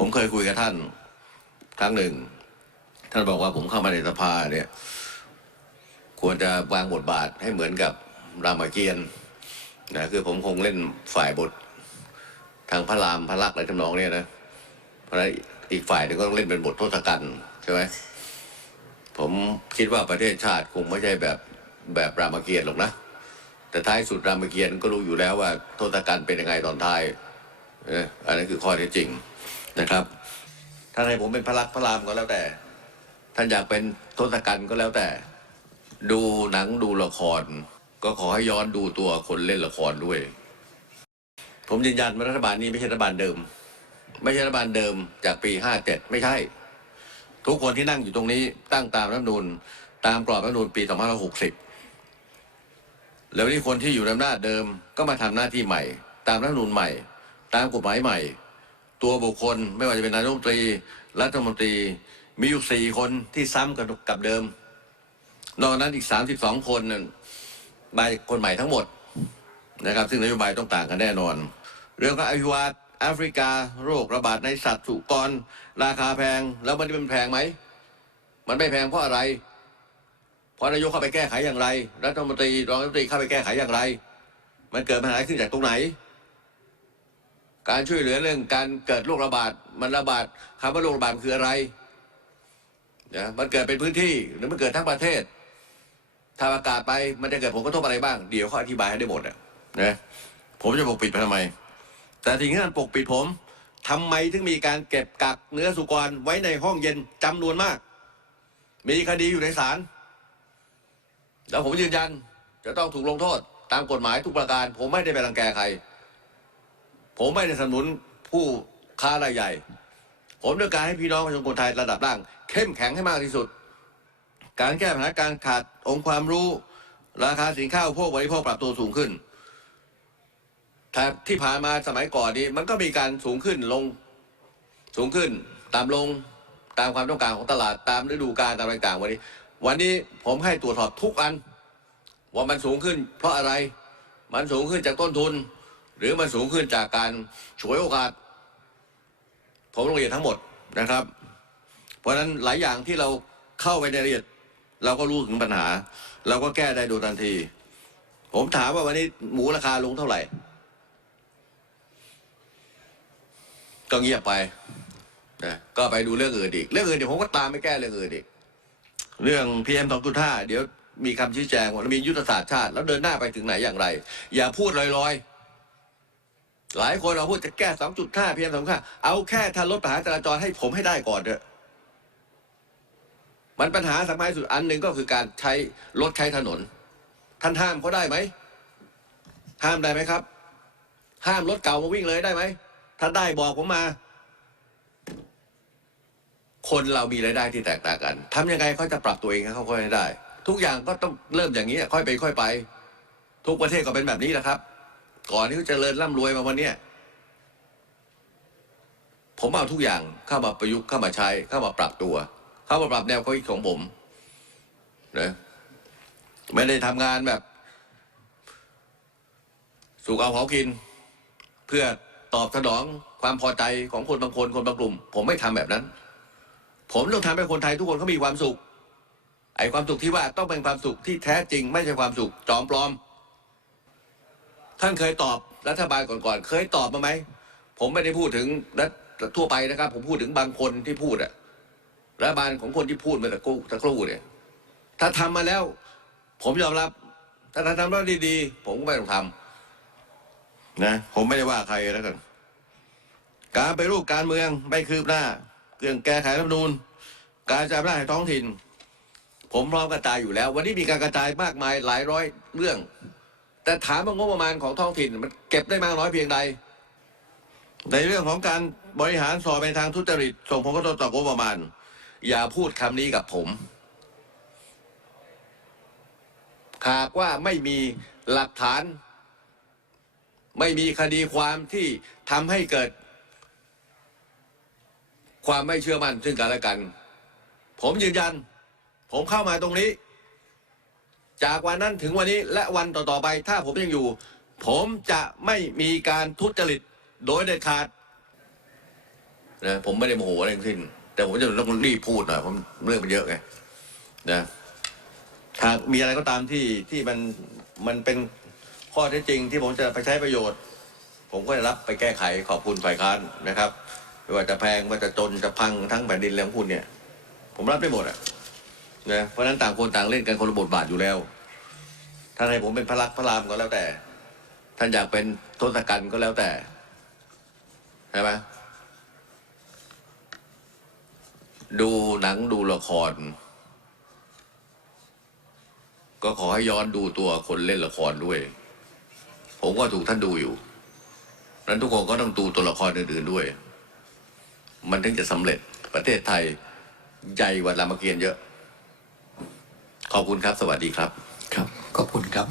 ผมเคยคุยกับท่านครั้งหนึ่ง ท่านบอกว่าผมเข้ามาในสภาเนี่ย ควรจะวางบทบาทให้เหมือนกับรามเกียรติ์นะคือผมคงเล่นฝ่ายบททางพระรามพระลักษมณ์อะไรทำนองเนี้ยนะเพราะอีกฝ่ายหนึงก็ต้องเล่นเป็นบททศกัณฐ์ใช่ไหมผมคิดว่าประเทศชาติคงไม่ใช่แบบแบบรามเกียรติ์หรอกนะแต่ท้ายสุดรามเกียรติ์ก็รู้อยู่แล้วว่าทศกัณฐ์เป็นยังไงตอนท้ายอออันนั้นคือข้อเท็จจริง นะครับท่านให้ผมเป็นพระลักษมณ์พระรามก็แล้วแต่ ท่านอยากเป็นทศกัณฐ์ก็แล้วแต่ ดูหนังดูละคร ก็ขอให้ย้อนดูตัวคนเล่นละครด้วย ผมยืนยันว่ารัฐบาลนี้ไม่ใช่รัฐบาลเดิม ไม่ใช่รัฐบาลเดิมจากปีห้าเจ็ดไม่ใช่ ทุกคนที่นั่งอยู่ตรงนี้ตั้งตามรัฐธรรมนูญตามกรอบรัฐธรรมนูญปี2560แล้วนนี้คนที่อยู่ในอำนาจเดิมก็มาทำหน้าที่ใหม่ ตามรัฐธรรมนูญใหม่ ตามกฎหมายใหม่ ตัวบุคคล ไม่ว่าจะเป็นนายกรัฐมนตรีรัฐมนตรีมีอยู่สี่คนที่ซ้ำกับกับเดิม นอกนั้นอีก32คนนั่นมาคนใหม่ทั้งหมดนะครับ ซึ่งนโยบายต้องต่างกันแน่นอน เรื่องของอภิวาตแอฟริกา โรคระบาดในสัตว์สุกร ราคาแพง แล้วมันเป็นแพงไหม มันไม่แพงเพราะอะไร เพราะนายกเข้าไปแก้ไขอย่างไร รัฐมนตรีรองรัฐมนตรีเข้าไปแก้ไขอย่างไร มันเกิดปัญหาขึ้นจากตรงไหน การช่วยเหลือเรื่องการเกิดโรคระบาดมันระบาดคำว่าโรคระบาดคืออะไรนะมันเกิดเป็นพื้นที่หรือมันเกิดทั้งประเทศถ้าประกาศไปมันจะเกิดผลกระทบอะไรบ้างเดี๋ยวเขาอธิบายให้ได้หมดอะนะผมจะปกปิดไปทำไม แต่สิ่งที่ท่านปกปิดผมทำไมถึงมีการเก็บกักเนื้อสุกรไว้ในห้องเย็นจำนวนมาก มีคดีอยู่ในศาลแล้วผมยืนยัน จะต้องถูกลงโทษตามกฎหมายทุกประการ ผมไม่ได้ไปรังแกใคร ผมไม่ได้สนับสนุนผู้ค้ารายใหญ่ ผมต้องการให้พี่น้องประชาชนคนไทยระดับล่าง เข้มแข็งให้มากที่สุด การแก้ปัญหาการขาดองค์ความรู้ ราคาสินค้าอุปโภคบริโภคปรับตัวสูงขึ้นแต่ที่ผ่านมาสมัยก่อนนี้มันก็มีการสูงขึ้นลงสูงขึ้นตามลงตามความต้องการของตลาดตามฤดูกาลตามอะไรต่างๆวันนี้ วันนี้ผมให้ตรวจสอบทุกอัน ว่ามันสูงขึ้น เพราะอะไรมันสูงขึ้นจากต้นทุน หรือมันสูงขึ้นจากการฉวยโอกาส ผมลงรายละเอียดทั้งหมดนะครับ เพราะฉะนั้นหลายอย่างที่เราเข้าไปในรายละเอียด เราก็รู้ถึงปัญหา เราก็แก้ได้โดยทันที ผมถามว่าวันนี้หมูราคาลงเท่าไหร่ก็เงียบไปนะก็ไปดูเรื่องอื่นอีก เรื่องอื่นเดี๋ยวผมก็ตามไปแก้เรื่องอื่นอีก เรื่องพีเอ็มสองจุดห้าเดี๋ยวมีคำชี้แจงว่าเรามียุทธศาสตร์ชาติ แล้วเดินหน้าไปถึงไหนอย่างไร อย่าพูดลอยๆ หลายคนเราพูดจะแก้สองจุดห้าพีเอ็มสองจุดห้าเอาแค่ถ้ารถปัญหาจราจรให้ผมให้ได้ก่อนเถอะมันปัญหาสำคัญสุดอันหนึ่งก็คือการใช้รถใช้ถนน ท่านห้ามเขาได้ไหม ห้ามได้ไหมครับ ห้ามรถเก่ามาวิ่งเลยได้ไหม ถ้าได้บอกผมมา คนเรามีรายได้ที่แตกต่างกันทำยังไงเขาจะปรับตัวเองให้เขาค่อยได้ ทุกอย่างก็ต้องเริ่มอย่างนี้ค่อยไปค่อยไป ทุกประเทศก็เป็นแบบนี้แหละครับ ก่อนที่จะเจริญร่ำรวยมาวันเนี้ยผมเอาทุกอย่างเข้ามาประยุกต์เข้ามาใช้เข้ามาปรับตัว เข้ามาปรับแนวความคิดของผมนะไม่ได้ทำงานแบบสุกเอาเผากิน เพื่อตอบสนองความพอใจของคนบางคนคนบางกลุ่ม ผมไม่ทำแบบนั้น ผมต้องทำให้คนไทยทุกคนเขามีความสุข ไอ้ความสุขที่ว่าต้องเป็นความสุขที่แท้จริง ไม่ใช่ความสุขจอมปลอม ท่านเคยตอบรัฐบาลก่อนๆเคยตอบมาไหมผมไม่ได้พูดถึงรัฐทั่วไปนะครับ ผมพูดถึงบางคนที่พูดอะรัฐบาลของคนที่พูดมาตะกู้ตะครู่เนี่ย ถ้าทำมาแล้ว ผมยอมรับ ถ้าท่านทำแล้วดีๆ ผมก็ไม่ต้องทำนะผมไม่ได้ว่าใครแล้วกัน การไปรูปการเมืองไม่คืบหน้าเรื่องแก้ไขรัฐธรรมนูญการจับได้ท้องถิ่น ผมพร้อมกระจายอยู่แล้ว วันนี้มีการกระจายมากมายหลายร้อยเรื่อง แต่ถามว่างบประมาณของท้องถิ่นมันเก็บได้มากน้อยเพียงใด ในเรื่องของการบริหารสอบไปทางทุจริตส่งผลกระทบต่องบประมาณ อย่าพูดคำนี้กับผมหากว่าไม่มีหลักฐาน ไม่มีคดีความที่ทำให้เกิด ความไม่เชื่อมั่นซึ่งกันและกัน ผมยืนยัน ผมเข้ามาตรงนี้ จากวันนั้นถึงวันนี้และวันต่อๆไปถ้าผมยังอยู่ ผมจะไม่มีการทุจริตโดยเด็ดขาดนะผมไม่ได้โมโหอะไรทั้งสิ้น แต่ผมจะต้องรีบพูดหน่อยผมเรื่องมันเยอะไงนะหากมีอะไรก็ตามที่ที่มันมันเป็นข้อเท็จจริง ที่ผมจะไปใช้ประโยชน์ ผมก็จะรับไปแก้ไขขอบคุณฝ่ายค้านนะครับไม่ว่าจะแพงว่าจะจนจะพังทั้งแผ่นดินแล้วของคุณเนี่ย ผมรับได้หมดอะ นะเพราะฉะนั้นต่างคนต่างเล่นกันคนละบทบาทอยู่แล้วท่านให้ผมเป็นพระลักษมณ์พระรามก็แล้วแต่ ท่านอยากเป็นทศกัณฐ์ก็แล้วแต่ใช่ไหมดูหนังดูละคร ก็ขอให้ย้อนดูตัวคนเล่นละครด้วย ผมก็ถูกท่านดูอยู่นั้นทุกคนก็ต้องดูตัวละครอื่นๆด้วย มันถึงจะสำเร็จประเทศไทยใหญ่กว่ารามเกียรติ์เยอะ ขอบคุณครับ สวัสดีครับ ครับ ขอบคุณครับ